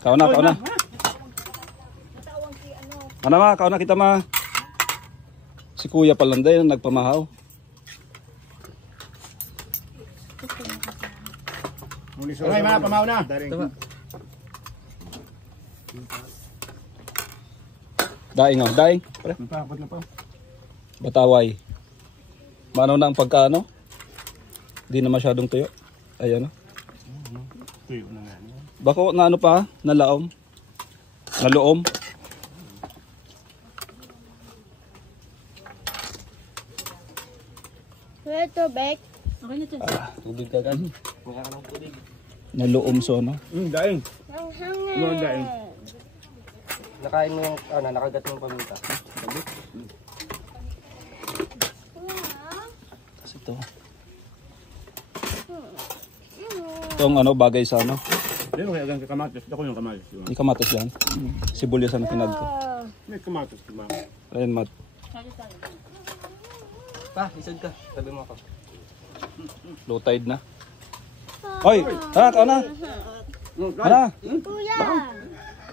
Kau na. Ano ma, kau na kita ma. Si Kuya Palanday na nagpamahaw. Okay, mga pamahaw na. Daing oh, daing. Napakot na pa. Bataway. Mano na ang pagkaano? Di na masyadong tuyo. Ayan oh. Tuyo na nga. Bako na ano pa? Nalaom. Naloom. Ito, Bek. Tubig ka gan. Naloom so ano? Daing. Ang Mga daing. Nakain mo yung, nakagat mo yung paminta. Kasi ito. Itong ano, bagay sa ano? Hindi mo kaya kamatis. Ako yung kamatis. May kamatis yan. Sibuyas ang pinag ko. May kamatis. Ayan mat. Pa, isod ka. Tabi mo ako. Low tide na. Hoy! Tara, kau na! Tara! Kuya.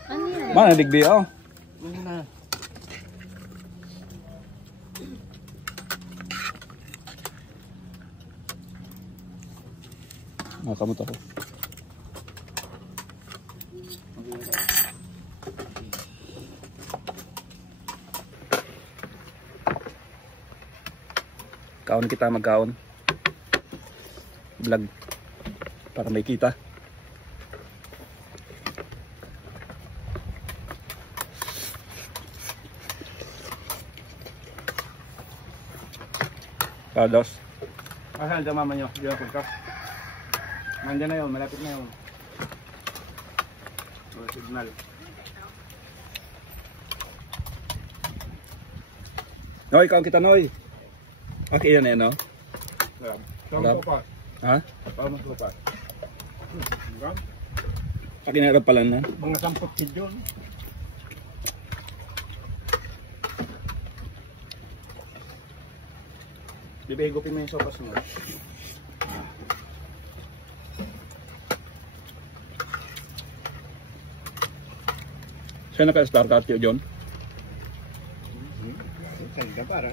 Ano yan? Mana digbi oh. Ano na? Nakamot ako. Kaon kita magkaon. Vlog. Para may kita. Kados. Asan sa mama nyo? Di ako ka. Nandiyan na yun. Malapit na yun. Signal. Noy, kaon kita Noy. Okay yan eh no? Sama pa. Ha? Sama pa. Akin na pala na. Mga 10 kid yun. Bibigopin mo yung sopas mo. Siya naka-star cut yun, John? Sanda para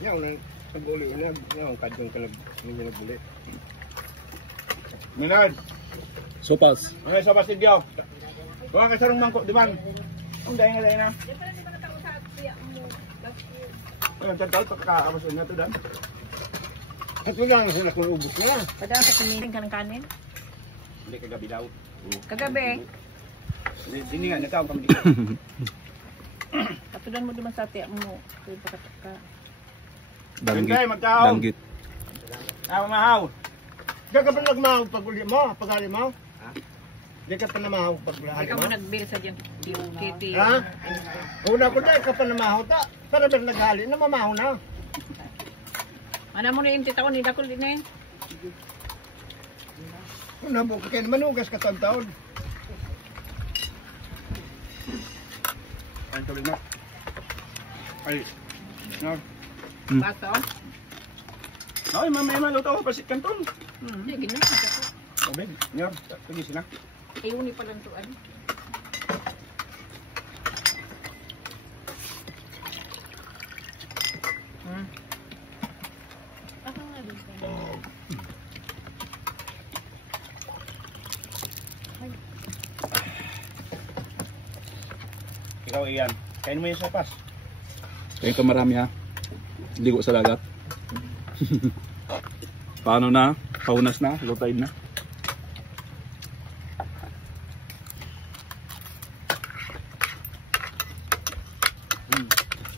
yaw na nag-uli na kadtong kalag ninyo nag-uli. Minad. Sopas. Ano yung sopas tidyo? Kuha ka sarong mangkok, di ba? Ang dahil na. Ayun, tantal, pagkakaabas na ito, Dan. At wala nga sila kung ubus na. Padaan sa piniling ka ng kanin? Hindi, kagabi daw. Kagabi. Hindi nga, nagkaon kami dito. Patudan mo naman sa tiyak mo. Kaya pagkataka. Hindi, magkaon. Danggit. Mahaw. Hindi ka pa nagmahaw pag-uli mo, pag-ali mo? Ha? Hindi ka pa namahaw pag-uli Ikaw mo? mo nagbili sa dyan. Kitty. Ha? Una ko na, ka pa namahaw ta. Para ba naghali na mamahaw na? Ano mo na yung titaon, hindi ako din eh. Una mo, kaya manugas ka taon. Ay, tuloy na. Ay, no. Baso? Ay, mamaya maluto ako pasit kanton. Hindi, ginasa ko. Obed, nyor, tuloy sila. Ayuni pa lang to. Ikaw iyan, kain mo yung sopas. Kaya ka marami ha. Ligo sa dagat. Paano na? Paunas na? Low tide na?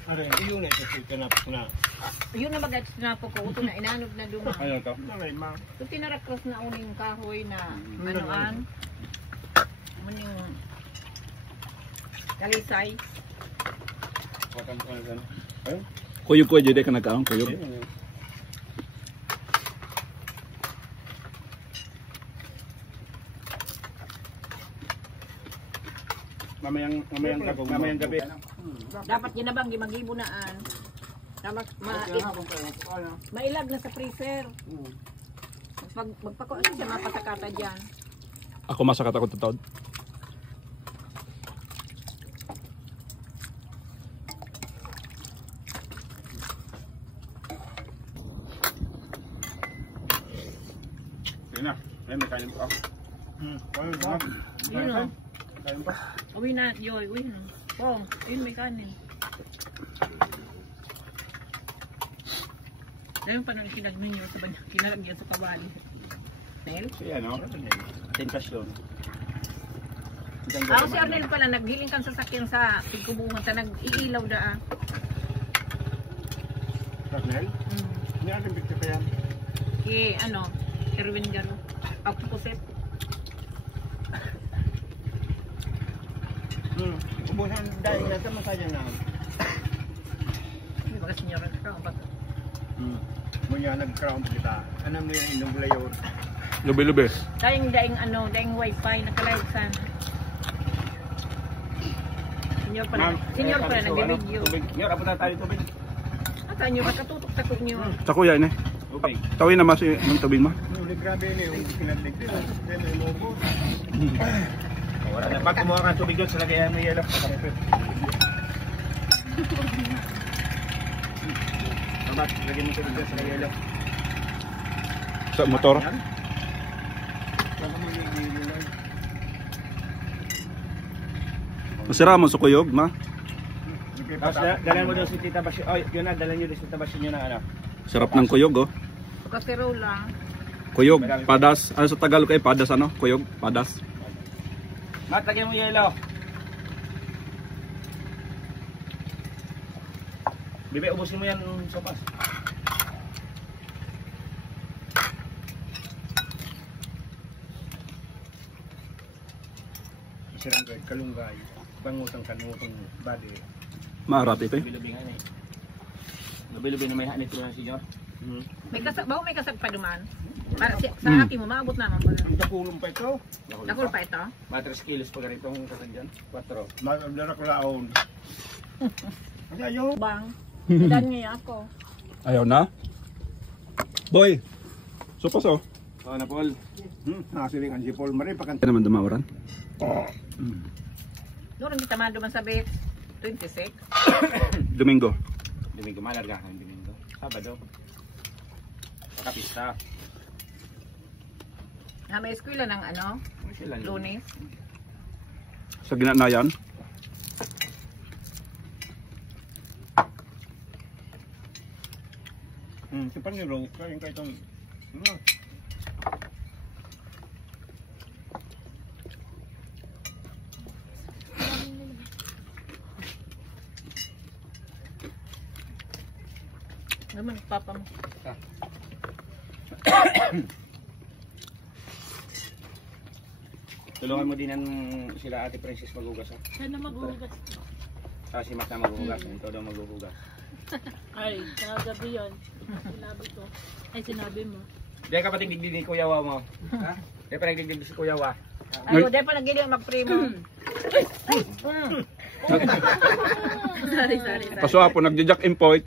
Aray, yun na ito na. Yun na mag-at sinapo ko. Ito na inanod na duma. Ano to? Aray, ma. Ito tinarakros na uning kahoy na anoan. Muning kalisay. Wakam ko na. Ayun. Kuyog ko dyan ka nagkaon. Kuyog. Mamayang gabi. Dapat yun na bang gimagibunaan. Dapat mailag na sa freezer. Magpako ano siya mapasakata dyan. Ako masakat ako tatawad. Sige na. Ay, may kanin pa. Kanin pa. Yun o. Kanin pa. Uwi na, Joy. Uwi na. Oh, yun may kanin. Dahil pa nang kinagmin nyo sa banyak, kinalagyan sa kabali. Nel? Si ano? Tentasyon. Ah, si Arnel pala, naggiling kang sasakyan sa Tigkubungan, sa nag-iilaw da ah. Arnel? Hindi natin picture pa yan. Ano, Erwin Garo. Octopuset. Ubusan dahil nasa masaya na. Hindi ba kasi nyo rin ka? Muna nag-crown kita. Ano mo yung inyong layor? Lubi-lubi. Daing wifi, nakalive sana. Senior pala, nag-video. Nyor, apo na tayo tubig. At saan nyo, katutok-takot nyo. Sa kuya ini. Tubig. Tawin na mas yung tubig mo. Grabe na yung kinadlig dito. Then may logo. Wala na. Pag kumuha ka ng tubig doon, sa lagayan mo yelo. Babat, lagyan mo tubig doon sa yelo. Sa motor. Masira mo sa kuyog, ma. Tapos dalan mo doon si Tita Basyo. Oh, yun na, dalan nyo doon si Tita Basyo nyo na ano. Sarap ng kuyog, oh. Kaserola. Kuyog, padas. Ano sa Tagalog ay padas, ano? Kuyog, padas. Mat, lagyan mo yelo. Bibi, ubusin mo yan sopas. Sirangay, kalunggay, bangutang body. Maarat ito, eh. Lubi-lubi nga eh. Lubi-lubi na may hanit ko na sinyor. May kasag pa duman. Para sa ati mo, maabot naman pala. Ang takulong pa ito. Nakul pa ito. Mga 3 kilos pa ganitong kasagyan. 4. Madara ko laon. Ang ayaw. Bang. Ilan niya ako. Ayaw na? Boy, supas, oh. Oo na, Paul. Nakasiling ang si Paul Marie. Kaya naman dumawaran. Doon kita man duman sa bet. 26. Domingo. Domingo, malarga ka ng Domingo. Sabado. Pagkapista. Na may eskwela ng ano? Lunes. Sa ginanayan. Si Paniro, kaya ka itong... Naman, papa mo. Tulungan mo din ang sila Ate Princess maghugas. Sana maghugas. Si Matt na maghuhugas. Ikaw daw maghuhugas. Ay, kagabi yun. Sinabi ko. Ay, sinabi mo. Diyan ka pating digdig ni Kuya Wa mo. Ha? Diyan pa nagdigdig si Kuya Wa. Ayo, dahil pa nagili ang mag-primo. Sorry. Paso po, nagja-jack and point.